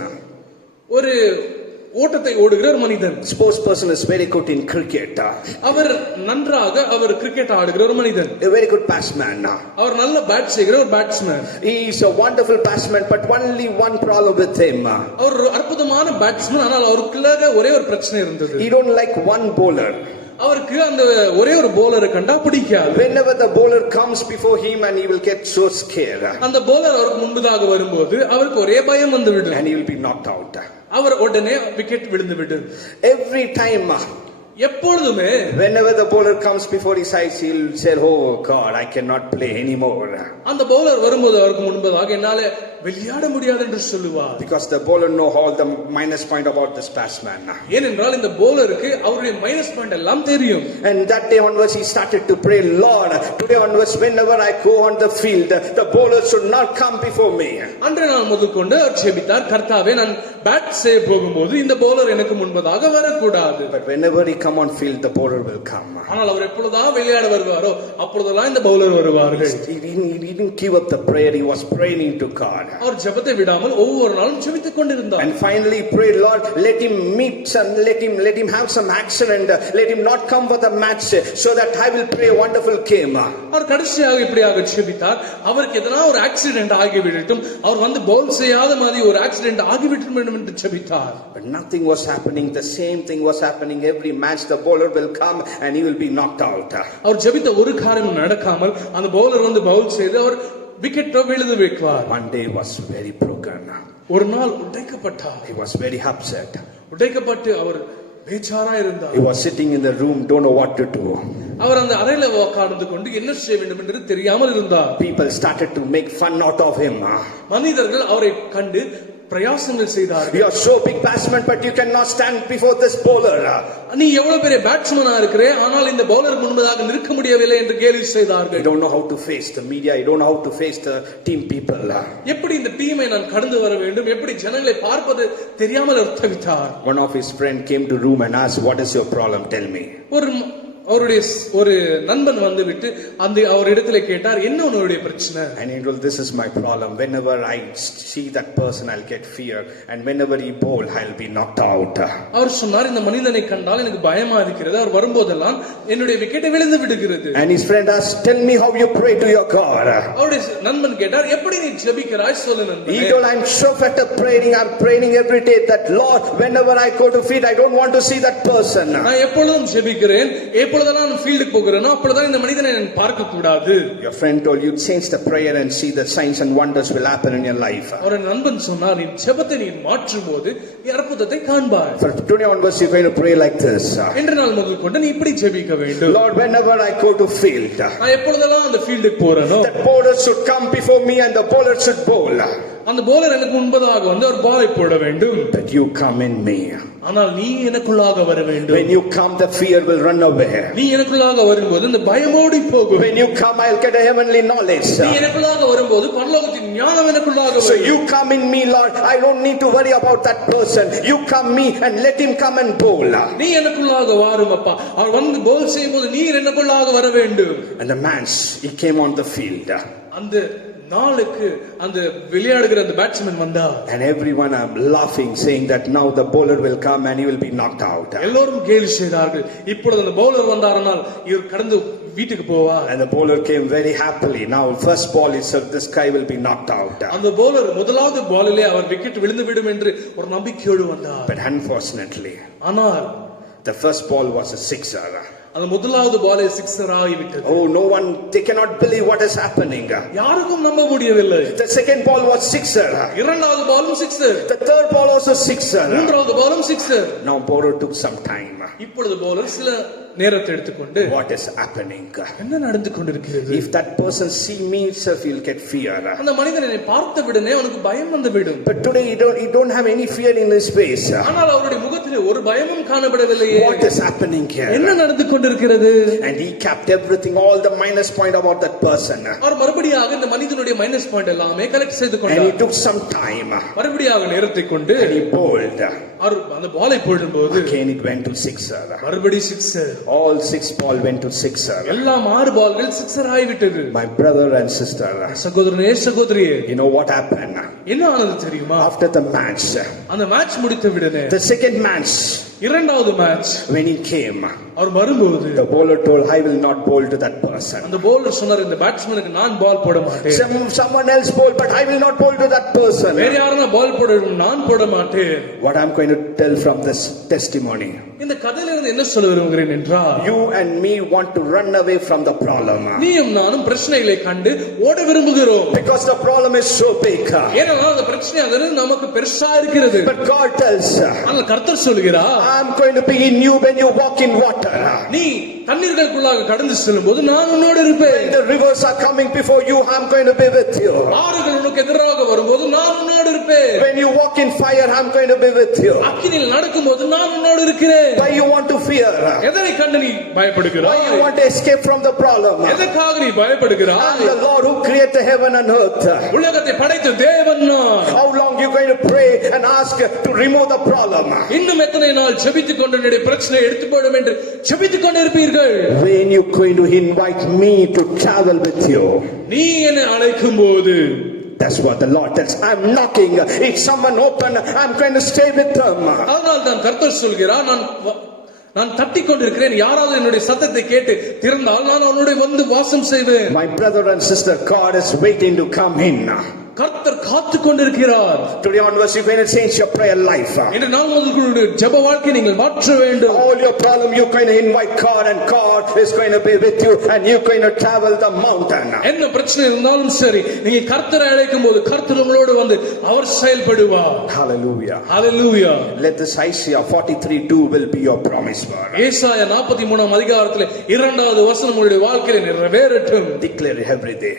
ஒரு ஓட்டத்தை ஓடுகிற ஒரு மனிதன். Sports person is very good in cricket. அவர் நன்றாக அவர் கிரிக்கெட் ஆடுகிற ஒரு மனிதன். A very good batsman. அவர் நல்ல பேட் செய்கிற ஒரு batsman. He is a wonderful batsman, but only one problem with him. அவர் ஒரு அற்புதமான பேட்ஸ்மேன், ஆனால் அவருக்குள்ள ஒரே ஒரு பிரச்சனை இருந்தது. He don't like one bowler. அவருக்கு அந்த ஒரே ஒரு bowler கண்டா பிடிக்காது. Whenever the bowler comes before him and he will get so scared. அந்த bowler அவருக்கு முன்பதாக வரும்போது அவருக்கு ஒரே பயம் வந்துவிடும். And he will be knocked out. அவர் உடனே விக்கெட் விழுந்து விடும். Every time. எப்பொழுதுமே whenever the bowler comes before his eyes, he'll say, oh God, I cannot play anymore. அந்த bowler வரும்போது அவருக்கு முன்பதாக என்னால விளையாட முடியாது என்று சொல்லுவார். Because the bowler know all the minus point about this batsman. ஏனென்றால் இந்த bowlerக்கு அவருடைய மைனஸ் பாயிண்ட் எல்லாம் தெரியும். And that day onwards he started to pray, Lord, today onwards whenever I go on the field, the bowler should not come before me. அன்றைய நாள் முதல் கொண்டு அவர் ஜெபித்தார், கர்த்தாவே நான் பேட் செய்ய போகும்போது இந்த bowler எனக்கு முன்பதாக வரக்கூடாது. But whenever he come on field, the bowler will come. ஆனால் அவர் எப்பொழுதெல்லாம் விளையாட வருவாரோ அப்பொழுதெல்லாம் இந்த bowler வருவார்கள். He didn't give up the prayer. He was praying to God. அவர் ஜெபத்தை விடாமல் ஒவ்வொரு நாளும் ஜெபித்துக் கொண்டிருந்தார். And finally he prayed, Lord, let him meet and let him have some accident. Let him not come for the match so that I will play a wonderful game. அவர் கடைசியாக இப்படியாக ஜெபித்தார், அவருக்கு எதனா ஒரு ஆக்சிடென்ட் ஆகிவிடட்டும், அவர் வந்து பவுல் செய்யாத மாதிரி ஒரு ஆக்சிடென்ட் ஆகிவிட வேண்டும் என்று ஜெபித்தார். But nothing was happening. The same thing was happening every match. The bowler will come and he will be knocked out. அவர் ஜெபித்த ஒரு காரியம் நடக்காமல் அந்த பவுலர் வந்து பவுல் செய்து அவர் விக்கெட் விழுந்து வைப்பார். One day was very broken. ஒரு நாள் உடைக்கப்பட்டார். He was very upset. உடைக்கப்பட்டு அவர் பேச்சாரா இருந்தார். He was sitting in the room, don't know what to do. அவர் அந்த அறையில உட்கார்ந்து கொண்டு என்ன செய்ய வேண்டும் என்று தெரியாமல் இருந்தார். People started to make fun out of him. மனிதர்கள் அவரை கண்டு பிரயாசங்கள் செய்தார்கள். You are so big batsman, but you cannot stand before this bowler. நீ எவ்வளவு பெரிய பேட்ஸ்மேனா இருக்கிறே, ஆனால் இந்த பவுலர் முன்பதாக நிற்க முடியவில்லை என்று கேலி You செய்தார்கள். don't know how to face the media. You don't know how to face the team people. எப்படி இந்த டீமை நான் கடந்து வர வேண்டும், எப்படி ஜனங்களை பார்ப்பது தெரியாமல் அவர் தவித்தார். One of his friend came to room and asked, "What is your problem? Tell me." அவருடைய ஒரு நண்பன் வந்து விட்டு அந்த அவர் இடத்துல கேட்டார், என்ன உன்னுடைய பிரச்சனை? And he told, "This is my problem. Whenever I see that person, I'll get fear, and whenever he bowl, I'll be knocked out." அவர் சொன்னார், இந்த மனிதனை கண்டால் எனக்கு பயமா இருக்கிறது, அவர் வரும்போதெல்லாம் என்னுடைய விக்கெட்டை விழுந்து விடுகிறது. And his friend asked, "Tell me how you pray to your God." அவருடைய நண்பன் கேட்டார், எப்படி நீ ஜெபிக்கிறாய் சொல்லு நண்பனே. He told, "I'm so fed up praying. I'm praying every day that Lord, whenever I go to feed, I don't want to see that person." நான் எப்பொழுதும் ஜெபிக்கிறேன், எப்பொழுதெல்லாம் ஃபீல்டுக்கு போகிறேனோ அப்பொழுதுதான் இந்த மனிதனை நான் பார்க்க கூடாது. Your friend told you, change the prayer and see the signs and wonders will happen in your life. அவர் நண்பன் சொன்னார், நீ ஜெபத்தை நீ மாற்றும்போது நீ அற்புதத்தை காண்பாய். For today onwards you're going to pray like this. இன்று நாள் முதல் கொண்டு நீ இப்படி ஜெபிக்க வேண்டும். Lord, whenever I go to field, நான் எப்பொழுதெல்லாம் அந்த ஃபீல்டுக்கு போறேனோ the bowler should come before me and the bowler should bowl. அந்த bowler எனக்கு முன்பதாக வந்து ஒரு பாலை போட வேண்டும். But you come in me. ஆனால் நீ எனக்குள்ளாக வர வேண்டும். When you come, the fear will run away. நீ எனக்குள்ளாக வரும்போது இந்த பயம் ஓடி போகும். When you come, I'll get a heavenly knowledge. நீ எனக்குள்ளாக வரும்போது பரலோகத்தின் ஞானம் எனக்குள்ளாக வரும். So you come in me, Lord. I don't need to worry about that person. You come me and let him come and bowl. நீ எனக்குள்ளாக வாரும் அப்பா. அவர் வந்து bowl செய்யும்போது நீர் எனக்குள்ளாக வர வேண்டும். And the man, he came on the field. அந்த நாளுக்கு அந்த விளையாடுகிற அந்த பேட்ஸ்மேன் வந்தார். And everyone are laughing, saying that now the bowler will come and he will be knocked out. எல்லோரும் கேலி செய்தார்கள். இப்பொழுது அந்த பவுலர் வந்தாரனால் இவர் கடந்து வீட்டுக்கு போவார். And the bowler came very happily. Now first ball is this guy will be knocked out. அந்த பவுலர் முதலாவது பாலிலே அவர் விக்கெட் விழுந்து விடும் என்று ஒரு நம்பிக்கையோடு வந்தார். But unfortunately, ஆனால் the first ball was a sixer. அந்த முதலாவது பாலே சிக்ஸர் ஆகிவிட்டது. Oh, no one, they cannot believe what is happening. யாருக்கும் நம்ப முடியவில்லை. The second ball was sixer. இரண்டாவது பாலும் sixer. The third ball also sixer. மூன்றாவது பாலும் sixer. Now bowler took some time. இப்பொழுது பவுலர் சில நேரத்தை எடுத்துக்கொண்டு what is happening? என்ன நடந்து கொண்டிருக்கிறது? If that person see me itself, he'll get fear. அந்த மனிதனை பார்த்த விடனே அவனுக்கு பயம் வந்து விடும். But today he don't have any fear in his face. ஆனால் அவருடைய முகத்திலே ஒரு பயமும் காணப்படவில்லையே. What is happening here? என்ன நடந்து கொண்டிருக்கிறது? And he kept everything, all the minus point about that person. அவர் மறுபடியாக இந்த மனிதனுடைய மைனஸ் பாயிண்ட் எல்லாமே கலெக்ட் செய்து And கொண்டார். he took some time. மறுபடியாக நேரத்தை கொண்டு And he bowled. அவர் அந்த பாலை போடும்போது Again it went to sixer. மறுபடி sixer. All six ball went to sixer. எல்லாம் 6 பால்கள் சிக்ஸர் ஆகிவிட்டது. My brother and sister, சகோதரனே சகோதரியே, you know what happened? என்ன ஆனது தெரியுமா? After the match, அந்த மேட்ச் முடித்த விடனே the second match, இரண்டாவது மேட்ச் when he came, அவர் வரும்போது the bowler told, I will not bowl to that person. அந்த bowler சொன்னார், இந்த பேட்ஸ்மேனுக்கு நான் பால் போட மாட்டேன். Someone else bowl, but I will not bowl to that person. வேற யாரனா பால் போடணும், நான் போட மாட்டேன். What I'm going to tell from this testimony, இந்த கதையிலிருந்து என்ன சொல்ல விரும்புகிறேன் என்றால், you and me want to run away from the problem. நீயும் நானும் பிரச்சனைகளை கண்டு ஓட விரும்புகிறோம். Because the problem is so big. ஏன்னா அந்த பிரச்சனை நமக்கு பெருசா இருக்கிறது. But God tells, ஆனால் கர்த்தர் சொல்கிறார், I'm going to be in you when you walk in water. நீ தண்ணீர்களுக்குள்ளாக கடந்து செல்லும்போது நான் உன்னோடு இருப்பேன். When the rivers are coming before you, I'm going to be with you. ஆறுகள் உனக்கு எதிராக வரும்போது நான் உன்னோடு இருப்பேன். When you walk in fire, I'm going to be with you. அக்கினியில் நடக்கும்போது நான் உன்னோடு இருக்கிறேன். Why you want to fear? எதனை கண்டு நீ பயப்படுகிறாய்? Why you want to escape from the problem? எதற்காக நீ பயப்படுகிறாய்? I'm the Lord who created the heaven and earth. உலகத்தை படைத்த தேவன் நான். How long you going to pray and ask to remove the problem? இன்னும் எத்தனை நாள் ஜெபித்துக் கொண்டு என்னுடைய பிரச்சனையை எடுத்து போடும் என்று ஜெபித்துக் கொண்டு இருப்பீர்கள்? When you going to invite me to travel with you? நீ என்னை அழைக்கும் போது, that's what the Lord tells. I'm knocking. If someone open, I'm going to stay with them. அதனால் தான் கர்த்தர் சொல்கிறார், நான் தட்டிக் கொண்டிருக்கிறேன். யாராவது என்னுடைய சத்தத்தை கேட்டு திறந்தால் நான் அவனுடைய வந்து வாசம் செய்வேன். My brother and sister, God is waiting to come in. கர்த்தர் காத்து கொண்டிருக்கிறார். Today onwards you're going to change your prayer life. இன்று நாள் முதல் உங்களுடைய ஜெப வாழ்க்கையை நீங்கள் மாற்ற வேண்டும். All your problem you're going to invite God, and God is going to be with you, and you're going to travel the mountain. என்ன பிரச்சனை இருந்தாலும் சரி, நீங்க கர்த்தரை அழைக்கும் போது கர்த்தர் உங்களோடு வந்து அவர் செயல்படுவார். Hallelujah. Hallelujah. Let this Isaiah 43:2 will be your promise word. ஏசாயா 43ஆம் அதிகாரத்திலே 2வது வசனம் உங்களுடைய வாழ்க்கையிலே நிறைவேறட்டும். Declare it every day.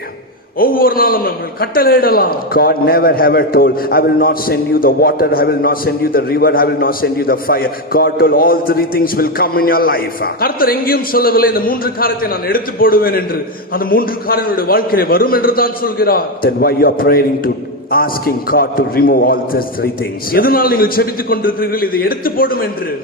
ஒவ்வொரு நாளும் நம்ம கட்டளையிடலாம். God never ever told, I will not send you the water, I will not send you the river, I will not send you the fire. God told all three things will come in your life. கர்த்தர் எங்கேயும் சொல்லவில்லை இந்த மூன்று காரியத்தை நான் எடுத்து போடுவேன் என்று. அந்த மூன்று காரியங்களுடைய வாழ்க்கையிலே வரும் என்று தான் சொல்கிறார். Then why you are praying to asking God to remove all these three things? எதனால் நீங்கள் ஜெபித்துக் கொண்டிருக்கிறீர்கள் இதை எடுத்து போடும் என்று?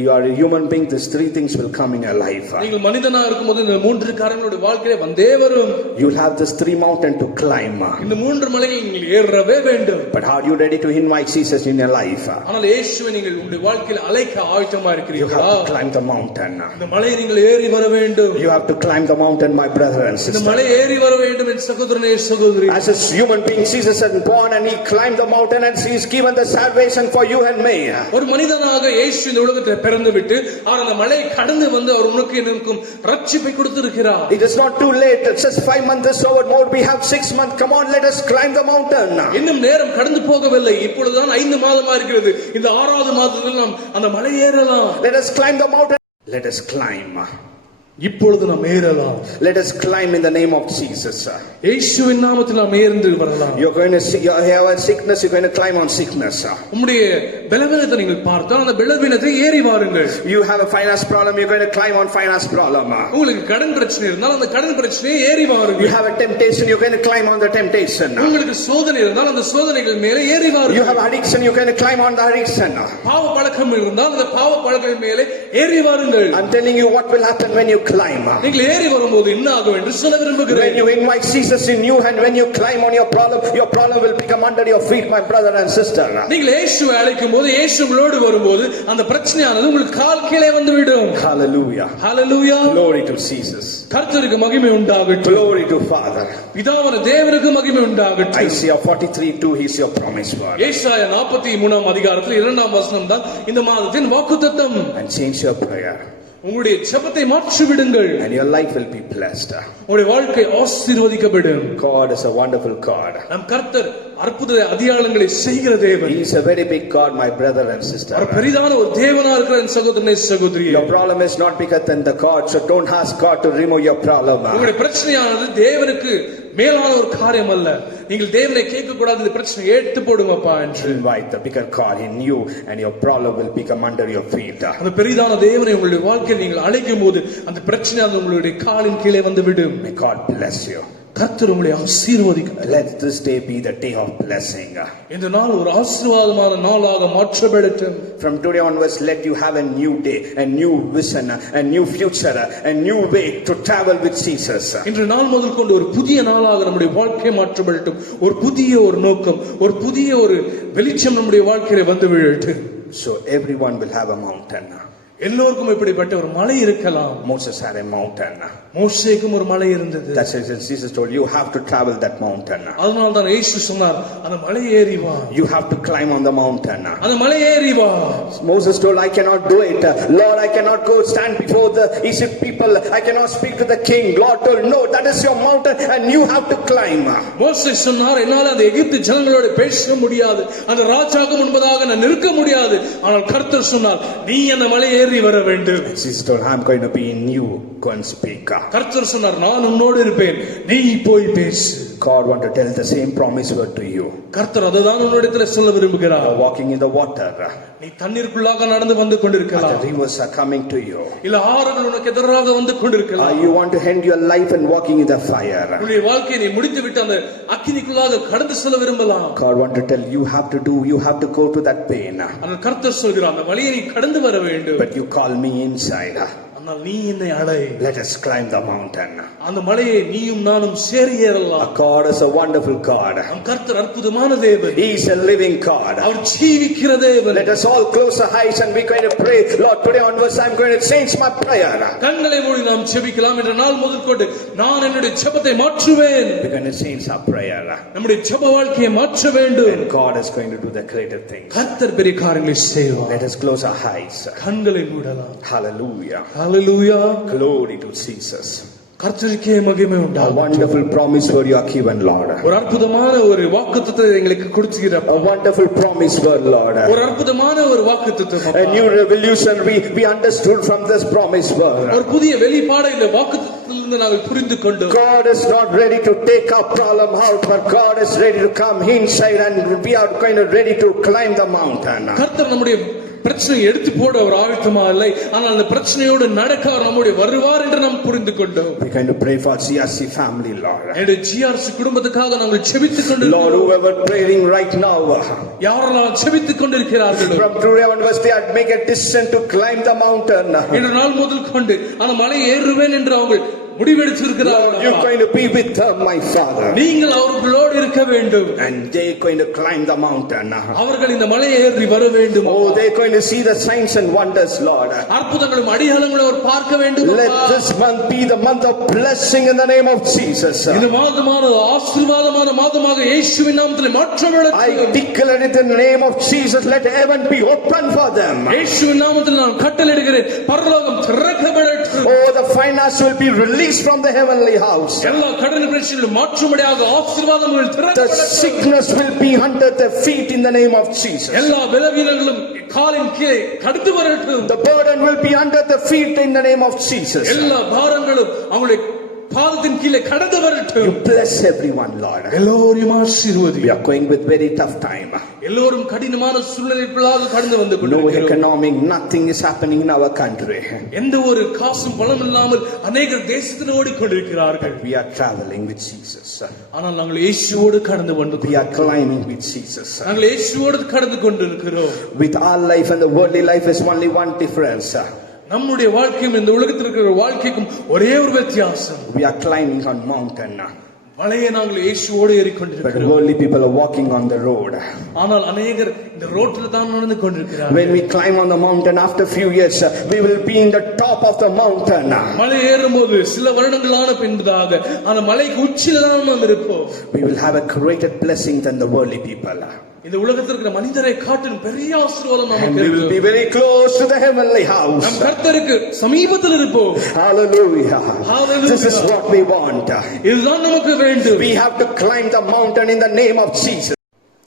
You are a human being, these three things will come in your life. நீங்கள் மனிதனா இருக்கும்போது இந்த மூன்று காரியங்களுடைய வாழ்க்கையிலே வந்தே வரும். You will have this three mountain to climb. இந்த மூன்று மலைகளை நீங்கள் ஏறவே வேண்டும். But how are you ready to invite Jesus in your life? ஆனால் இயேசுவை நீங்கள் உங்களுடைய வாழ்க்கையில் அழைக்க ஆயத்தமா You இருக்கிறீர்களா? have to climb the mountain. இந்த மலையை நீங்கள் ஏறி வர வேண்டும். You have to climb the mountain, my brother and இந்த sister. மலை ஏறி வர வேண்டும் என் சகோதரனே சகோதரி. As a human being, Jesus is born and he climbed the mountain and he is given the salvation for you and me. ஒரு மனிதனாக இயேசு இந்த உலகத்தில் பிறந்து விட்டு அவர் அந்த மலையை கடந்து வந்து அவர் உனக்கு எனக்கும் ரட்சிப்பை கொடுத்திருக்கிறார். It is not too late. It's just 5 months is over. More we have 6 months. Come on, let us climb the mountain. இன்னும் நேரம் கடந்து போகவில்லை. இப்பொழுதுதான் 5 மாதமா இருக்கிறது. இந்த 6வது மாதத்தில் நாம் அந்த மலை ஏறலாம். Let us climb the mountain. Let us climb. இப்பொழுது நாம் ஏறலாம். Let us climb in the name of Jesus. இயேசுவின் நாமத்தில் நாம் ஏறிந்து வரலாம். You're going to see, you have a sickness, you're going to climb on sickness. உம்முடைய பலவீனத்தை நீங்கள் பார்த்தால் அந்த பலவீனத்தை ஏறி வாருங்கள். You have a finance problem, you're going to climb on finance problem. உங்களுக்கு கடன் பிரச்சனை இருந்தால் அந்த கடன் பிரச்சனையை ஏறி வாருங்கள். You have a temptation, you're going to climb on the temptation. உங்களுக்கு சோதனை இருந்தால் அந்த சோதனைகள் மேலே ஏறி வாருங்கள். You have addiction, you're going to climb on the addiction. பாவ பழக்கம் இருந்தால் அந்த பாவ பழக்கங்கள் மேலே ஏறி வாருங்கள். I'm telling you what will happen when you climb. நீங்கள் ஏறி வரும்போது என்ன ஆகும் என்று சொல்ல விரும்புகிறேன். When you invite Jesus in you and when you climb on your problem will become under your feet, my brother and sister. நீங்கள் இயேசுவை அழைக்கும்போது இயேசு உங்களோடு வரும்போது அந்த பிரச்சனையானது உங்களுக்கு கால் கீழே வந்துவிடும். Hallelujah. Hallelujah. Glory to Jesus. கர்த்தருக்கு மகிமை உண்டாகட்டும். Glory to Father. பிதாவான தேவனுக்கு மகிமை உண்டாகட்டும். Isaiah 43:2 is your promise word. ஏசாயா 43ஆம் அதிகாரத்தில் 2ஆம் வசனம் தான் இந்த மாதத்தின் வாக்குத்தத்தம். And change your prayer. உங்களுடைய ஜெபத்தை மாற்றி விடுங்கள். And your life will be blessed. உங்களுடைய வாழ்க்கை ஆசீர்வதிக்கப்படும். God is a wonderful God. நம் கர்த்தர் அற்புத அதிகாரங்களை செய்கிற தேவன். He is a very big God, my brother and sister. அவர் பெரிதான ஒரு தேவனா இருக்கிற என் சகோதரனே சகோதரியே. Your problem is not bigger than the God, so don't ask God to remove your problem. உங்களுடைய பிரச்சனையானது தேவனுக்கு மேலான ஒரு காரியம் அல்ல. நீங்கள் தேவனை கேட்க கூடாது. இந்த பிரச்சனை ஏற்று போடுங்கப்பா என்று. Invite the bigger God in you and your problem will become under your feet. அந்த பெரிதான தேவனை உங்களுடைய வாழ்க்கையில் நீங்கள் அழைக்கும் போது அந்த பிரச்சனையானது உங்களுடைய காலின் கீழே வந்து விடும். May God bless you. கர்த்தர் உங்களை ஆசீர்வதிக்கிறார். Let this day be the day of blessing. இந்த நாள் ஒரு ஆசீர்வாதமான நாளாக மாற்றப்படட்டும். From today onwards, let you have a new day, a new vision, a new future, a new way to travel with Jesus. இன்று நாள் முதல் கொண்டு ஒரு புதிய நாளாக நம்முடைய வாழ்க்கை மாற்றப்படட்டும். ஒரு புதிய ஒரு நோக்கம், ஒரு புதிய ஒரு வெளிச்சம் நம்முடைய வாழ்க்கையில வந்து விழட்டும். So everyone will have a mountain. எல்லோருக்கும் இப்படிப்பட்ட ஒரு மலை இருக்கலாம். Moses had a mountain. மோசேக்கும் ஒரு மலை இருந்தது. That's why Jesus told you have to travel that mountain. அதனால தான் இயேசு சொன்னார் அந்த மலை ஏறி வா. You have to climb on the mountain. அந்த மலை ஏறி வா. Moses told, I cannot do it. Lord, I cannot go stand before the Egypt people. I cannot speak to the king. Lord told, no, that is your mountain and you have to climb. மோசே சொன்னார் என்னால அந்த எகிப்து ஜனங்களோடு பேச முடியாது. அந்த ராஜாவுக்கு முன்பதாக நான் நிற்க முடியாது. ஆனால் கர்த்தர் சொன்னார் நீ அந்த மலை ஏறி வர வேண்டும். Jesus told, I'm going to be in you. Go and speak. கர்த்தர் சொன்னார் நான் உன்னோடு இருப்பேன். நீ போய் பேசு. God want to tell the same promise word to you. கர்த்தர் அதுதான் உன்னிடத்தில் சொல்ல விரும்புகிறார். You are walking in the water. நீ தண்ணீருக்குள்ளாக நடந்து வந்து கொண்டிருக்கலாம். The rivers are coming to you. இல்ல ஆறுகள் உனக்கு எதிராக வந்து கொண்டிருக்கலாம். You want to end your life and walking in the fire. உன்னுடைய வாழ்க்கையை நீ முடித்து விட்டு அந்த அக்கினிக்குள்ளாக கடந்து செல்ல விரும்பலாம். God want to tell you have to go to that pain. அந்த கர்த்தர் சொல்கிறார் அந்த வழியை நீ கடந்து வர வேண்டும். But you call me inside. ஆனால் நீ என்னை அடை. Let us climb the mountain. அந்த மலையை நீயும் நானும் சேரி ஏறலாம். Our God is a wonderful God. நம் கர்த்தர் அற்புதமான தேவன். He is a living God. அவர் ஜீவிக்கிற தேவன். Let us all close our eyes and we're going to pray. Lord, today onwards I'm going to change my prayer. கண்களை மூடி நாம் ஜெபிக்கலாம். என்ற நாள் முதற்கொண்டு நான் என்னுடைய ஜெபத்தை மாற்றுவேன். We're going to change our prayer. நம்முடைய ஜெப வாழ்க்கையை மாற்ற வேண்டும். And God is going to do the greater things. கர்த்தர் பெரிய காரியங்களை செய்வார். Let us close our eyes. கண்களை மூடலாம். Hallelujah. Hallelujah. Glory to Jesus. கர்த்தருக்கே மகிமை A உண்டாகட்டும். wonderful promise word you are given, Lord. ஒரு அற்புதமான ஒரு வாக்குத்தத்தத்தை எங்களுக்கு கொடுக்கிறீர். A wonderful promise word, Lord. ஒரு அற்புதமான ஒரு வாக்குத்தத்தம். A new revelation we understood from this promise word. ஒரு புதிய வெளிப்பாடை இந்த வாக்குத்தத்தத்திலிருந்து நாங்கள் புரிந்து கொண்டோம். God is not ready to take our problem out, but God is ready to come inside and we are going to ready to climb the mountain. கர்த்தர் நம்முடைய பிரச்சனை எடுத்து போட ஒரு ஆயத்தமா இல்லை, ஆனால் அந்த பிரச்சனையோடு நடக்க அவர் நம்முடைய வருவார் என்று நாம் புரிந்து கொண்டோம். We're going to pray for GRC family, Lord. என்னுடைய GRC குடும்பத்துக்காக நாங்கள் ஜெபித்துக் கொண்டிருக்கிறோம். Lord, whoever praying right now, யாரெல்லாம் ஜெபித்துக் கொண்டிருக்கிறார்களோ, from today onwards they are make a decision to climb the mountain. இன்று நாள் முதல் கொண்டு அந்த மலை ஏறுவேன் என்று அவங்க முடிவெடுத்திருக்கிறார்கள். You're going to be with them, my Father. நீங்கள் அவர்களோடு இருக்க வேண்டும். And they're going to climb the mountain. அவர்கள் இந்த மலையை ஏறி வர வேண்டும். Oh, they're going to see the signs and wonders, Lord. அற்புதங்களும் அடையாளங்களும் அவர் பார்க்க வேண்டும். Let this month be the month of blessing in the name of Jesus. இந்த மாதமான ஆசீர்வாதமான மாதமாக இயேசுவின் நாமத்தில் மாற்றப்படட்டும். I declare it in the name of Jesus. Let heaven be open for them. இயேசுவின் நாமத்தில் நான் கட்டளையிடுகிறேன், பரலோகம் திறக்கப்படட்டும். Oh, the finance will be released from the heavenly house. எல்லா கடன் பிரச்சனைகளும் மாற்றும்படியாக ஆசீர்வாதங்கள் The திறக்கப்படட்டும். sickness will be under their feet in the name of Jesus. எல்லா பலவீனங்களும் காலின் கீழே கடந்து வரட்டும். The burden will be under the feet in the name of Jesus. எல்லா பாரங்களும் அவங்களுடைய பாதத்தின் கீழே கடந்து வரட்டும். You bless everyone, Lord. எல்லோரையும் ஆசீர்வதி. We are going with very tough time. எல்லோரும் கடினமான சூழ்நிலைகளாக கடந்து வந்து No கொண்டிருக்கிறோம். economic, nothing is happening in our country. எந்த ஒரு காசும் பணம் இல்லாமல் அநேகர் தேசத்தில் ஓடிக்கொண்டிருக்கிறார்கள். We are traveling with Jesus. ஆனால் நாங்கள் இயேசுவோடு கடந்து We கொண்டிருக்கிறோம். are climbing with Jesus. நாங்கள் இயேசுவோடு கடந்து கொண்டிருக்கிறோம். With our life and the worldly life is only one difference. நம்முடைய வாழ்க்கையும் இந்த உலகத்தில் இருக்கிற வாழ்க்கைக்கும் ஒரே ஒரு வித்தியாசம். We are climbing on mountain. மலையை நாங்கள் இயேசுவோடு But ஏறிக்கொண்டிருக்கிறோம். worldly people are walking on the road. ஆனால் அநேகர் இந்த ரோட்டில் தான் நடந்து கொண்டிருக்கிறார்கள். When we climb on the mountain after few years, we will be in the top of the mountain. மலை ஏறும்போது சில வருடங்களான பின்பதாக அந்த மலைக்கு உச்சியில தான் நாம் இருப்போம். We will have a greater blessing than the worldly people. இந்த உலகத்தில் இருக்கிற மனிதரை காட்டிலும் பெரிய ஆசீர்வாதம் And நமக்கு we will be இருக்கு. very close to the heavenly house. நம் கர்த்தருக்கு சமீபத்தில் இருப்போம். Hallelujah. Hallelujah. This is what we want. இதுதான் நமக்கு வேண்டும். We have to climb the mountain in the name of Jesus.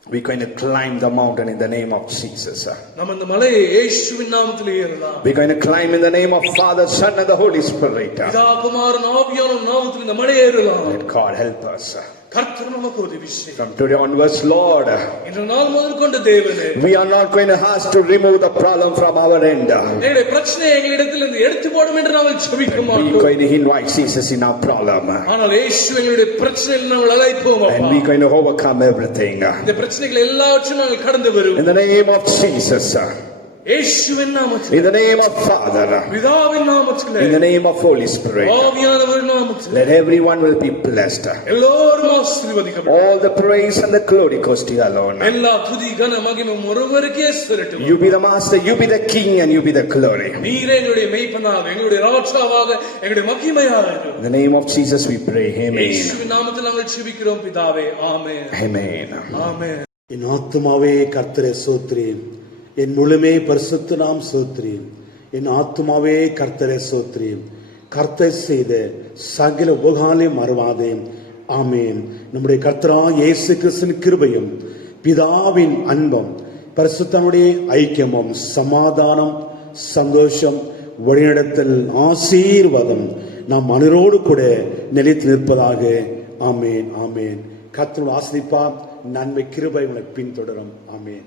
We're going to climb the mountain in the name of Jesus. நம்ம இந்த மலையை இயேசுவின் நாமத்தில் ஏறலாம். We're going to climb in the name of Father, Son and the Holy Spirit. பிதா குமாரன் ஆவியானவர் நாமத்தில் இந்த மலையை ஏறலாம். Let God help us. கர்த்தர் நமக்கு உதவி செய்யும். From today onwards, Lord, இன்று நாள் முதல் கொண்டு தேவனே, we are not going to ask to remove the problem from our end. எங்களுடைய பிரச்சனையை எங்களிடத்தில் இருந்து எடுத்து போடும் என்று நாங்கள் ஜெபிக்க We're மாட்டோம். going to invite Jesus in our problem. ஆனால் இயேசு எங்களுடைய பிரச்சனைகளை நாங்கள் அழைப்போம். And அப்பா, we're going to overcome everything. இந்த பிரச்சனைகள் எல்லாவற்றையும் நாங்கள் கடந்து வருவோம். In the name of Jesus. இயேசுவின் நாமத்தில், In the name of Father. பிதாவின் நாமத்தில், In the name of Holy Spirit. ஆவியானவர் நாமத்தில் Let everyone will be blessed. எல்லோரும் ஆசீர்வதிக்கப்படும். All the praise and the glory goes to you alone. எல்லா துதி கன மகிமை ஒருவருக்கே செலுத்தும். You be the master, you be the king, and you be the glory. நீரே எங்களுடைய மெய்ப்பனாக, எங்களுடைய ராஜாவாக, எங்களுடைய மகிமையாக இருக்கும். In the name of Jesus we pray. Amen. இயேசுவின் நாமத்தில் நாங்கள் ஜெபிக்கிறோம் பிதாவே. ஆமென். Amen. ஆமென். என் ஆத்துமாவே கர்த்தரை சோத்திரேன், என் முழுமே பரிசுத்த நாம் சோத்திரேன். என் ஆத்துமாவே கர்த்தரை சோத்திரேன், கர்த்தர் செய்த சகல உபகாரங்களை மறவாதே. ஆமென். நம்முடைய கர்த்தரா இயேசு கிறிஸ்துவின் கிருபையும் பிதாவின் அன்பும் பரிசுத்தனுடைய ஐக்கியமும் சமாதானம் சந்தோஷம் வழிநடத்தல் ஆசீர்வாதம் நாம் அனைவரோடு கூட நிலைத்து நிற்பதாக. ஆமென். ஆமென். கர்த்தர் ஆசீர்வதிப்பார். நன்மை கிருபை உங்களை பின்தொடரும். ஆமென்.